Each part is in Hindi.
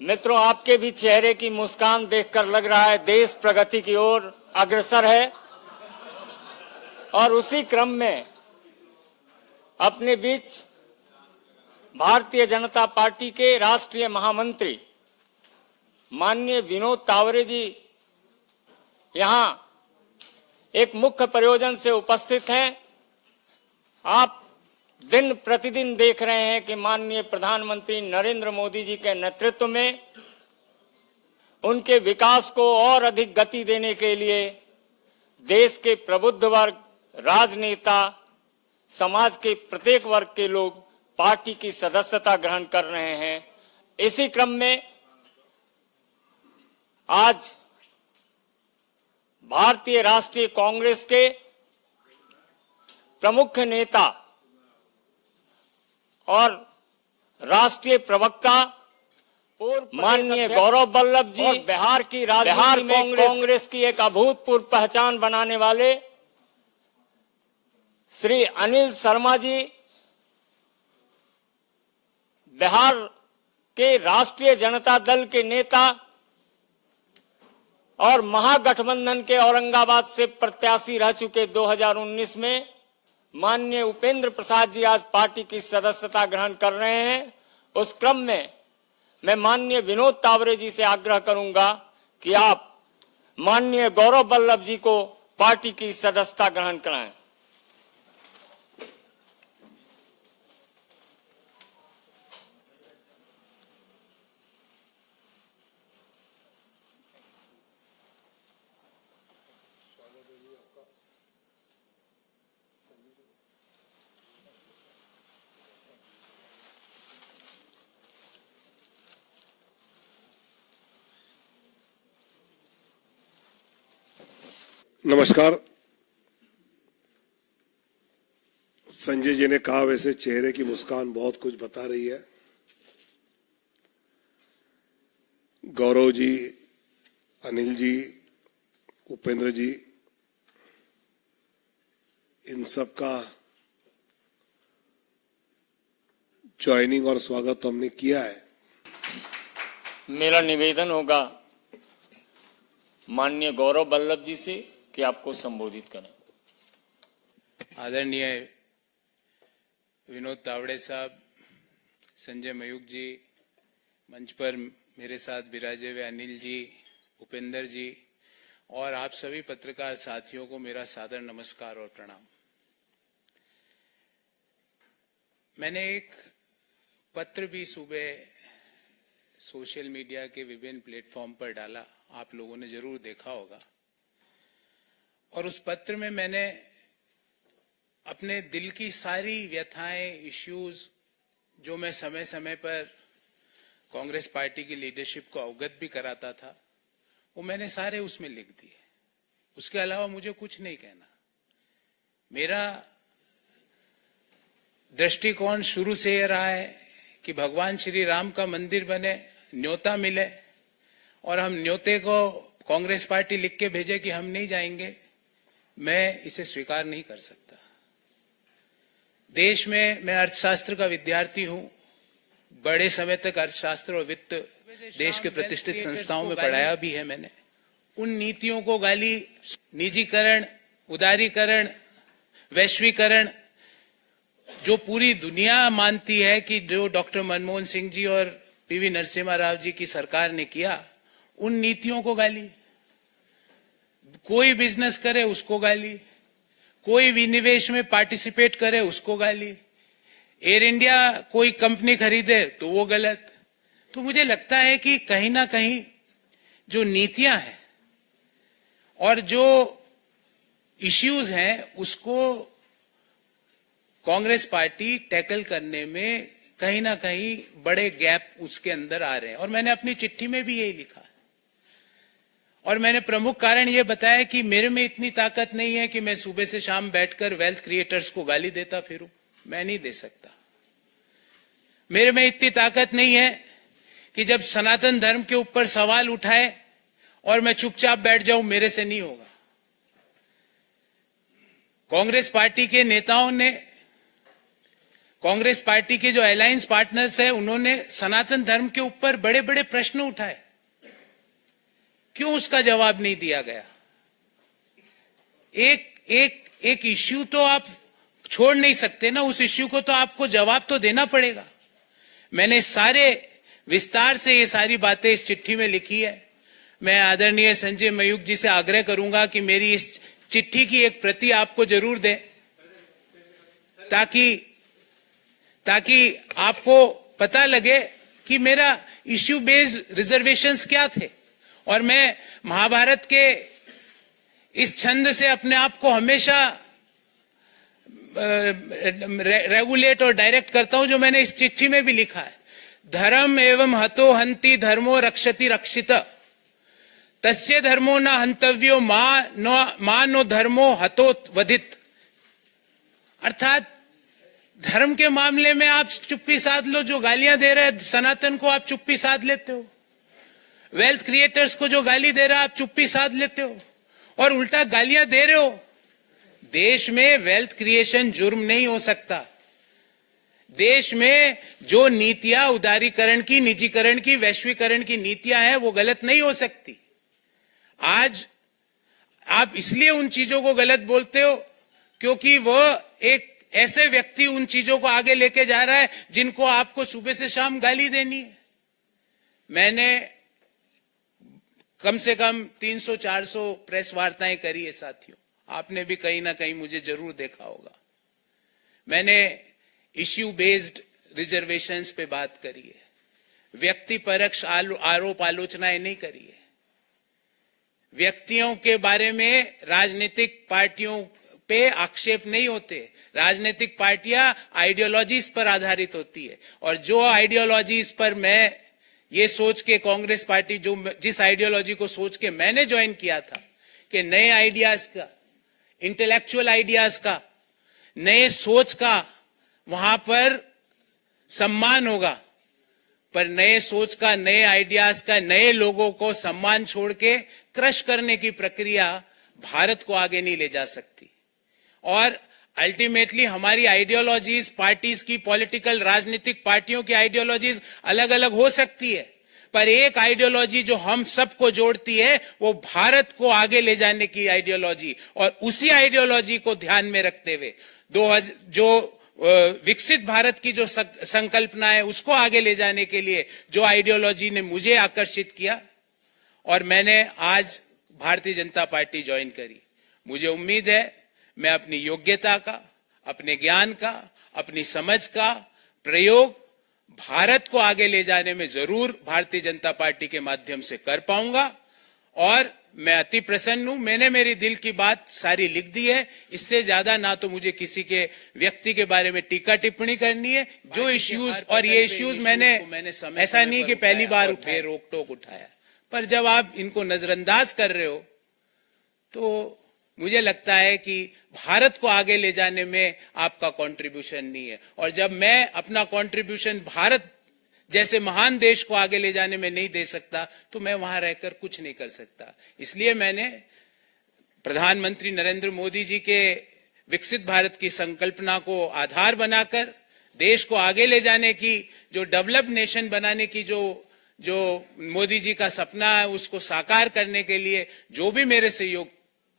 मित्रों, आपके भी चेहरे की मुस्कान देखकर लग रहा है देश प्रगति की ओर अग्रसर है। और उसी क्रम में अपने बीच भारतीय जनता पार्टी के राष्ट्रीय महामंत्री माननीय विनोद तावरे जी यहां एक मुख्य प्रयोजन से उपस्थित हैं। आप दिन प्रतिदिन देख रहे हैं कि माननीय प्रधानमंत्री नरेंद्र मोदी जी के नेतृत्व में उनके विकास को और अधिक गति देने के लिए देश के प्रबुद्ध वर्ग, राजनेता, समाज के प्रत्येक वर्ग के लोग पार्टी की सदस्यता ग्रहण कर रहे हैं। इसी क्रम में आज भारतीय राष्ट्रीय कांग्रेस के प्रमुख नेता और राष्ट्रीय प्रवक्ता माननीय गौरव वल्लभ जी और बिहार की राजनीति में कांग्रेस की एक अभूतपूर्व पहचान बनाने वाले श्री अनिल शर्मा जी, बिहार के राष्ट्रीय जनता दल के नेता और महागठबंधन के औरंगाबाद से प्रत्याशी रह चुके 2019 में माननीय उपेंद्र प्रसाद जी आज पार्टी की सदस्यता ग्रहण कर रहे हैं। उस क्रम में मैं माननीय विनोद तावरे जी से आग्रह करूंगा कि आप माननीय गौरव वल्लभ जी को पार्टी की सदस्यता ग्रहण कराएं। नमस्कार। संजय जी ने कहा वैसे चेहरे की मुस्कान बहुत कुछ बता रही है। गौरव जी, अनिल जी, उपेंद्र जी, इन सब का ज्वाइनिंग और स्वागत तो हमने किया है। मेरा निवेदन होगा माननीय गौरव वल्लभ जी से कि आपको संबोधित करें। आदरणीय विनोद तावड़े साहब, संजय मयूख जी, मंच पर मेरे साथ विराजे हुए अनिल जी, उपेंद्र जी और आप सभी पत्रकार साथियों को मेरा सादर नमस्कार और प्रणाम। मैंने एक पत्र भी सुबह सोशल मीडिया के विभिन्न प्लेटफॉर्म पर डाला, आप लोगों ने जरूर देखा होगा। और उस पत्र में मैंने अपने दिल की सारी व्यथाएं, इश्यूज जो मैं समय समय पर कांग्रेस पार्टी की लीडरशिप को अवगत भी कराता था, वो मैंने सारे उसमें लिख दिए। उसके अलावा मुझे कुछ नहीं कहना। मेरा दृष्टिकोण शुरू से यह रहा है कि भगवान श्री राम का मंदिर बने, न्योता मिले और हम न्योते को कांग्रेस पार्टी लिख के भेजे कि हम नहीं जाएंगे, मैं इसे स्वीकार नहीं कर सकता। देश में मैं अर्थशास्त्र का विद्यार्थी हूं, बड़े समय तक अर्थशास्त्र और वित्त देश के प्रतिष्ठित संस्थाओं में पढ़ाया भी है मैंने। उन नीतियों को गाली, निजीकरण, उदारीकरण, वैश्वीकरण जो पूरी दुनिया मानती है कि जो डॉक्टर मनमोहन सिंह जी और पीवी नरसिम्हा राव जी की सरकार ने किया, उन नीतियों को गाली। कोई बिजनेस करे उसको गाली, कोई विनिवेश में पार्टिसिपेट करे उसको गाली, एयर इंडिया कोई कंपनी खरीदे तो वो गलत। तो मुझे लगता है कि कहीं ना कहीं जो नीतियां हैं और जो इश्यूज हैं उसको कांग्रेस पार्टी टैकल करने में कहीं ना कहीं बड़े गैप उसके अंदर आ रहे हैं। और मैंने अपनी चिट्ठी में भी यही लिखा और मैंने प्रमुख कारण यह बताया कि मेरे में इतनी ताकत नहीं है कि मैं सुबह से शाम बैठकर वेल्थ क्रिएटर्स को गाली देता फिरूं, मैं नहीं दे सकता। मेरे में इतनी ताकत नहीं है कि जब सनातन धर्म के ऊपर सवाल उठाए और मैं चुपचाप बैठ जाऊं, मेरे से नहीं होगा। कांग्रेस पार्टी के नेताओं ने कांग्रेस पार्टी के जो अलायंस पार्टनर्स हैं उन्होंने सनातन धर्म के ऊपर बड़े बड़े प्रश्न उठाए, क्यों उसका जवाब नहीं दिया गया? एक इश्यू तो आप छोड़ नहीं सकते ना, उस इश्यू को तो आपको जवाब तो देना पड़ेगा। मैंने सारे विस्तार से ये सारी बातें इस चिट्ठी में लिखी है। मैं आदरणीय संजय मयूख जी से आग्रह करूंगा कि मेरी इस चिट्ठी की एक प्रति आपको जरूर दें, ताकि आपको पता लगे कि मेरा इश्यू बेस्ड रिजर्वेशंस क्या थे। और मैं महाभारत के इस छंद से अपने आप को हमेशा रेगुलेट और डायरेक्ट करता हूं, जो मैंने इस चिट्ठी में भी लिखा है। धर्म एवं हतो हंति धर्मो रक्षति रक्षित, तस्य धर्मो न हंतव्यो मा नो धर्मो हतो वधित। अर्थात धर्म के मामले में आप चुप्पी साध लो, जो गालियां दे रहे हैं सनातन को आप चुप्पी साध लेते हो, वेल्थ क्रिएटर्स को जो गाली दे रहा है आप चुप्पी साध लेते हो, और उल्टा गालियां दे रहे हो। देश में वेल्थ क्रिएशन जुर्म नहीं हो सकता। देश में जो नीतियां उदारीकरण की, निजीकरण की, वैश्वीकरण की नीतियां हैं वो गलत नहीं हो सकती। आज आप इसलिए उन चीजों को गलत बोलते हो क्योंकि वो एक ऐसे व्यक्ति उन चीजों को आगे लेके जा रहा है जिनको आपको सुबह से शाम गाली देनी है। मैंने कम से कम 300-400 प्रेस वार्ताएं करी है साथियों, आपने भी कहीं ना कहीं मुझे जरूर देखा होगा। मैंने इश्यू बेस्ड रिजर्वेशंस पे बात करी है, व्यक्ति परक्ष आरोप आलोचनाएं नहीं करी है। व्यक्तियों के बारे में राजनीतिक पार्टियों पे आक्षेप नहीं होते। राजनीतिक पार्टियां आइडियोलॉजीज पर आधारित होती है, और जो आइडियोलॉजीज पर मैं ये सोच के कांग्रेस पार्टी, जिस आइडियोलॉजी को सोच के मैंने ज्वाइन किया था कि नए आइडियाज का, इंटेलेक्चुअल आइडियाज का, नए सोच का वहां पर सम्मान होगा, पर नए सोच का, नए आइडियाज का, नए लोगों को सम्मान छोड़ के क्रश करने की प्रक्रिया भारत को आगे नहीं ले जा सकती। और अल्टीमेटली हमारी आइडियोलॉजीज, पार्टीज की, पॉलिटिकल राजनीतिक पार्टियों की आइडियोलॉजीज अलग अलग हो सकती है, पर एक आइडियोलॉजी जो हम सबको जोड़ती है वो भारत को आगे ले जाने की आइडियोलॉजी, और उसी आइडियोलॉजी को ध्यान में रखते हुए जो विकसित भारत की जो संकल्पना है उसको आगे ले जाने के लिए जो आइडियोलॉजी ने मुझे आकर्षित किया, और मैंने आज भारतीय जनता पार्टी ज्वाइन करी। मुझे उम्मीद है मैं अपनी योग्यता का, अपने ज्ञान का, अपनी समझ का प्रयोग भारत को आगे ले जाने में जरूर भारतीय जनता पार्टी के माध्यम से कर पाऊंगा। और मैं अति प्रसन्न हूं, मैंने मेरी दिल की बात सारी लिख दी है। इससे ज्यादा ना तो मुझे किसी के व्यक्ति के बारे में टीका टिप्पणी करनी है। जो इश्यूज, और ये इश्यूज मैंने ऐसा नहीं कि पहली बार उठाए, रोक टोक उठाया, पर जब आप इनको नजरअंदाज कर रहे हो तो मुझे लगता है कि भारत को आगे ले जाने में आपका कंट्रीब्यूशन नहीं है। और जब मैं अपना कंट्रीब्यूशन भारत जैसे महान देश को आगे ले जाने में नहीं दे सकता तो मैं वहां रहकर कुछ नहीं कर सकता। इसलिए मैंने प्रधानमंत्री नरेंद्र मोदी जी के विकसित भारत की संकल्पना को आधार बनाकर देश को आगे ले जाने की, जो डेवलप्ड नेशन बनाने की जो मोदी जी का सपना है उसको साकार करने के लिए जो भी मेरे से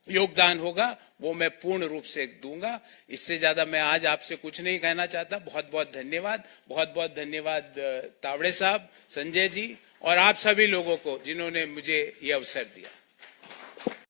योगदान होगा वो मैं पूर्ण रूप से दूंगा। इससे ज्यादा मैं आज आपसे कुछ नहीं कहना चाहता। बहुत बहुत धन्यवाद, बहुत बहुत धन्यवाद तावड़े साहब, संजय जी और आप सभी लोगों को जिन्होंने मुझे ये अवसर दिया।